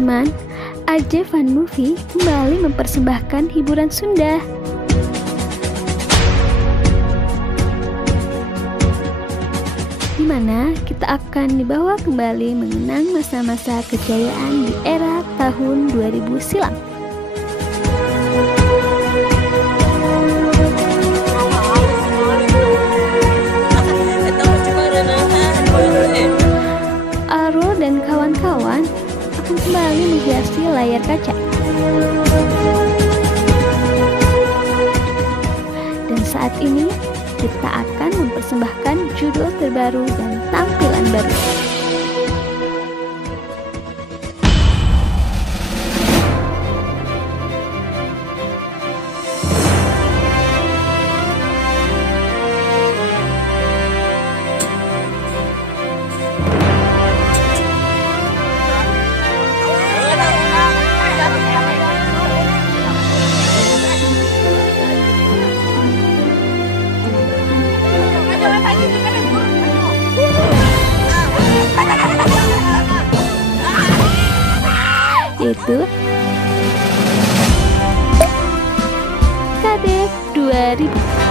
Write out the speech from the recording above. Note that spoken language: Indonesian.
teman-teman, AJ Fun Movie kembali mempersembahkan hiburan Sunda. Di mana kita akan dibawa kembali mengenang masa-masa kejayaan di era tahun 2000 silam. Aro dan kawan-kawan akan kembali menghiasi layar kaca. Dan saat ini kita akan mempersembahkan judul terbaru dan tampilan baru. Yaitu Kadek 2000.